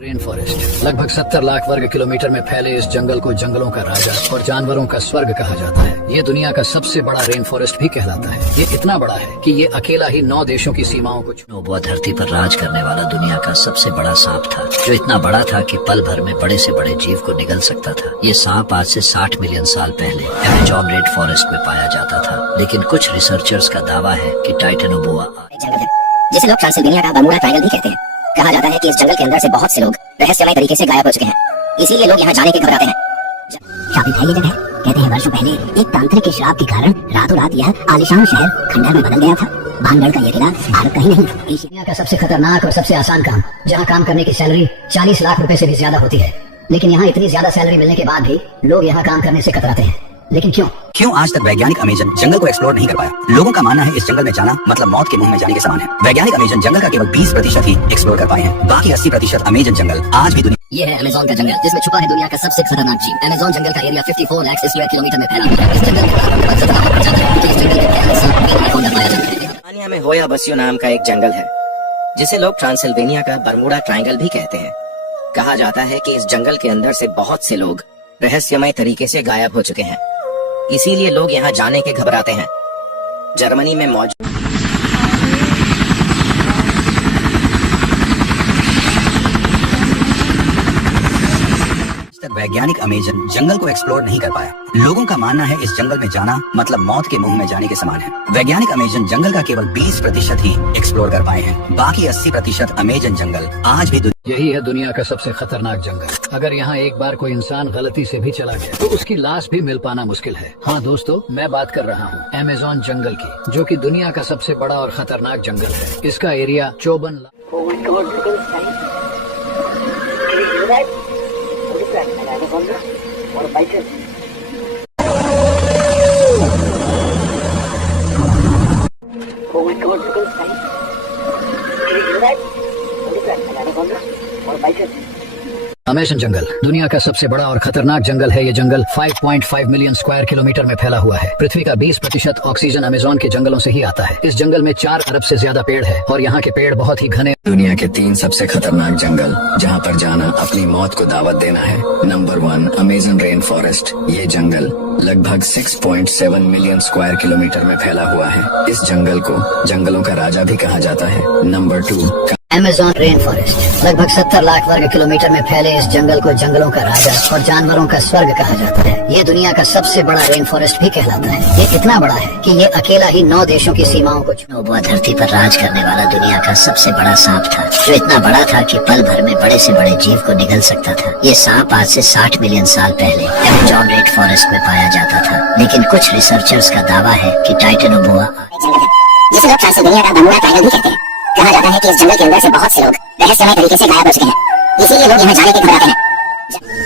Rain forest लगभग 70 लाख वर्ग kilometre में फैले इस जंगल को जंगलों का राजा और जानवरों का स्वर्ग कहा जाता है। ये दुनिया का सबसे बड़ा रेन फॉरेस्ट भी कहलाता है। ये इतना बड़ा है कि ये अकेला ही 9 देशों की सीमाओं को नोबुआ धरती पर राज करने वाला दुनिया का सबसे बड़ा सांप था, जो इतना बड़ा था कि पल भर में बड़े से बड़े जीव को निगल सकता था। ये सांप आज से 60 मिलियन साल पहले अमेज़न रेन फॉरेस्ट में पाया जाता था, लेकिन कुछ रिसर्चर्स का दावा है कि टाइटेनोबोआ जिसे लोग ट्रांसिल्वेनिया का बर्मुडा ट्रायंगल भी कहते हैं। कहा जाता है कि इस जंगल के अंदर से बहुत से लोग रहस्यमय तरीके से गायब हो चुके हैं, इसीलिए लोग यहाँ जाने के घबराते हैं। शापित है ये जगह। कहते हैं वर्षों पहले एक तांत्रिक के श्राप के कारण रातों रात यह आलीशान शहर खंडहर में बदल गया था। भानगढ़ का ये किला भारत का ही नहीं, एशिया का सबसे खतरनाक और सबसे आसान काम, जहाँ काम करने की सैलरी 40 लाख रुपए से भी ज्यादा होती है। लेकिन यहाँ इतनी ज्यादा सैलरी मिलने के बाद भी लोग यहाँ काम करने से कतराते हैं। लेकिन क्यों आज तक वैज्ञानिक अमेज़न जंगल को एक्सप्लोर नहीं कर पाया? लोगों का मानना है इस जंगल में जाना मतलब मौत के मुंह में जाने के समान है। वैज्ञानिक अमेज़न जंगल का केवल 20% ही एक्सप्लोर कर पाए हैं। बाकी 80% अमेज़न जंगल आज भी दुनिया। ये है अमेज़न का जंगल, जिसमें छुपा है दुनिया का सबसे खतरनाक जीव। अमेज़न जंगल का एरिया 54 लाख स्क्वायर किलोमीटर में फैला हुआ है। इस जंगल तांजानिया में होया बसियो नाम का एक जंगल है, जिसे लोग ट्रांसिल्वेनिया का बर्मुडा ट्रायंगल भी कहते हैं। कहा जाता है कि इस जंगल के अंदर से बहुत से लोग रहस्यमय तरीके से गायब हो चुके हैं, इसीलिए लोग यहाँ जाने के घबराते हैं। जर्मनी में मौजूद वैज्ञानिक अमेज़न जंगल को एक्सप्लोर नहीं कर पाया। लोगों का मानना है इस जंगल में जाना मतलब मौत के मुंह में जाने के समान है। वैज्ञानिक अमेज़न जंगल का केवल 20% ही एक्सप्लोर कर पाए हैं। बाकी 80% अमेज़न जंगल आज भी यही है दुनिया का सबसे खतरनाक जंगल। अगर यहाँ एक बार कोई इंसान गलती से भी चला गया तो उसकी लाश भी मिल पाना मुश्किल है। हाँ दोस्तों, मैं बात कर रहा हूँ अमेज़न जंगल की, जो कि दुनिया का सबसे बड़ा और खतरनाक जंगल है। इसका एरिया 54 लाख। अमेज़न जंगल दुनिया का सबसे बड़ा और खतरनाक जंगल है। ये जंगल 5.5 मिलियन स्क्वायर किलोमीटर में फैला हुआ है। पृथ्वी का 20% ऑक्सीजन अमेज़न के जंगलों से ही आता है। इस जंगल में 4 अरब से ज्यादा पेड़ है और यहाँ के पेड़ बहुत ही घने। दुनिया के 3 सबसे खतरनाक जंगल जहाँ पर जाना अपनी मौत को दावत देना है। Number 1 Amazon rain forest. ये जंगल लगभग 6.7 मिलियन स्क्वायर किलोमीटर में फैला हुआ है। इस जंगल को जंगलों का राजा भी कहा जाता है। नंबर 2 अमेज़न रेन फॉरेस्ट लगभग 70 लाख वर्ग किलोमीटर में फैले इस जंगल को जंगलों का राजा और जानवरों का स्वर्ग कहा जाता है। ये दुनिया का सबसे बड़ा रेन फॉरेस्ट भी कहलाता है। ये इतना बड़ा है कि ये अकेला ही 9 देशों की सीमाओं को नोबुआ धरती पर राज करने वाला दुनिया का सबसे बड़ा सांप था, जो इतना बड़ा था कि पल भर में बड़े से बड़े जीव को निगल सकता था। ये सांप आज से 60 मिलियन साल पहले अमेज़न रेन फॉरेस्ट में पाया जाता था, लेकिन कुछ रिसर्चर्स का दावा है कि टाइटेनोबोआ जिसे लोग ट्रांसिल्वेनिया का बर्मुडा ट्रायंगल भी कहते हैं। कहा जाता है कि इस जंगल के अंदर से बहुत से लोग रहस्यमय तरीके से गायब हो चुके हैं, इसीलिए लोग यहाँ जाने के घबराते हैं।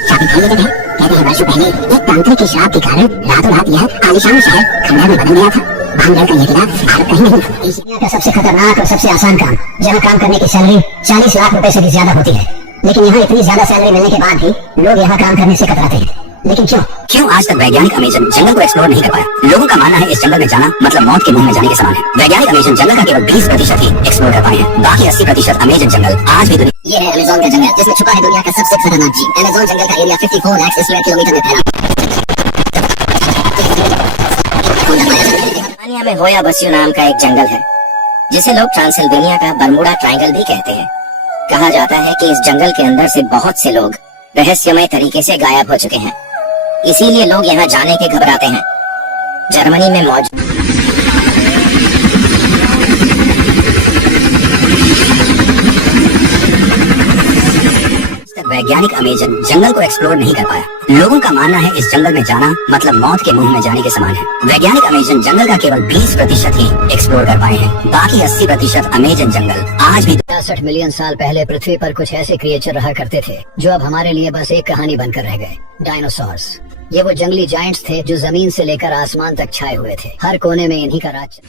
शापित है ये जगह। कहते हैं वर्षों पहले एक तांत्रिक के श्राप के कारण रातों रात यह आलीशान शहर खंडहर में बदल गया था। भानगढ़ का ये किला भारत का ही नहीं, एशिया का सबसे खतरनाक और सबसे आसान काम, जहाँ काम करने की सैलरी 40 लाख रुपए से भी ज्यादा होती है। लेकिन यहाँ इतनी ज्यादा सैलरी मिलने के बाद भी लोग यहाँ काम करने से कतराते हैं। लेकिन क्यों आज तक वैज्ञानिक अमेज़न जंगल को एक्सप्लोर नहीं कर पाया? लोगों का मानना है इस जंगल में जाना मतलब मौत के मुंह में जाने के समान है। वैज्ञानिक अमेज़न जंगल का केवल 20% ही एक्सप्लोर कर पाए हैं। बाकी 80% अमेज़न जंगल आज भी दुनिया। ये है अमेज़न का जंगल, जिसमें छुपा है दुनिया का सबसे खतरनाक जीव। अमेज़न जंगल का एरिया 54 लाख स्क्वायर किलोमीटर में फैला। तांजानिया में होया बसियो नाम का एक जंगल है, जिसे लोग ट्रांसिल्वेनिया का बर्मुडा ट्रायंगल भी कहते हैं। कहा जाता है कि इस जंगल के अंदर से बहुत से लोग रहस्यमय तरीके से गायब हो चुके हैं, इसीलिए लोग यहाँ जाने के घबराते हैं। जर्मनी में मौजूद वैज्ञानिक अमेज़न जंगल को एक्सप्लोर नहीं कर पाया। लोगों का मानना है इस जंगल में जाना मतलब मौत के मुंह में जाने के समान है। वैज्ञानिक अमेज़न जंगल का केवल 20% ही एक्सप्लोर कर पाए हैं। बाकी 80% अमेज़न जंगल आज भी। 60 मिलियन साल पहले पृथ्वी पर कुछ ऐसे क्रिएचर रहा करते थे, जो अब हमारे लिए बस एक कहानी बनकर रह गए। डायनासोर्स। ये वो जंगली जायंट्स थे जो जमीन से लेकर आसमान तक छाए हुए थे। हर कोने में इन्हीं का राज।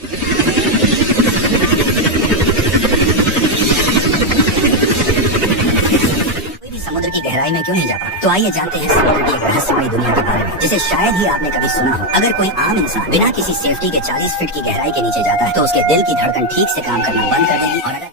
समुद्र की गहराई में क्यों नहीं जा पा रहा? तो आइए जानते हैं समुद्र की एक रहस्यमयी दुनिया के बारे में, जिसे शायद ही आपने कभी सुना हो। अगर कोई आम इंसान बिना किसी सेफ्टी के 40 फीट की गहराई के नीचे जाता है, तो उसके दिल की धड़कन ठीक से काम करना बंद कर देगी। और अगर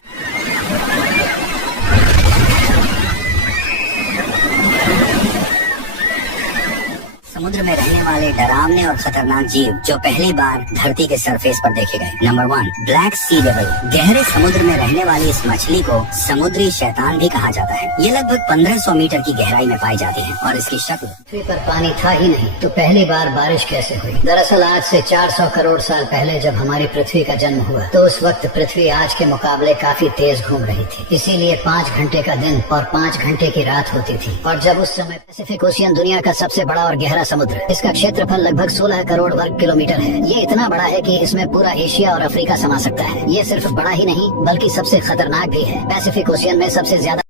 समुद्र में रहने वाले डरावने और खतरनाक जीव जो पहली बार धरती के सरफेस पर देखे गए। नंबर 1, ब्लैक सी डेविल। गहरे समुद्र में रहने वाली इस मछली को समुद्री शैतान भी कहा जाता है। ये लगभग 1500 मीटर की गहराई में पाई जाती है और इसकी शक्ल। पृथ्वी पर पानी था ही नहीं तो पहली बार बारिश कैसे हुई? दरअसल आज से 400 करोड़ साल पहले जब हमारी पृथ्वी का जन्म हुआ तो उस वक्त पृथ्वी आज के मुकाबले काफी तेज घूम रही थी, इसीलिए 5 घंटे का दिन और 5 घंटे की रात होती थी। और जब उस समय पैसिफिक ओशियन दुनिया का सबसे बड़ा और गहरा समुद्र, इसका क्षेत्रफल लगभग 16 करोड़ वर्ग किलोमीटर है। ये इतना बड़ा है कि इसमें पूरा एशिया और अफ्रीका समा सकता है। ये सिर्फ बड़ा ही नहीं बल्कि सबसे खतरनाक भी है। पैसिफिक ओशियन में सबसे ज्यादा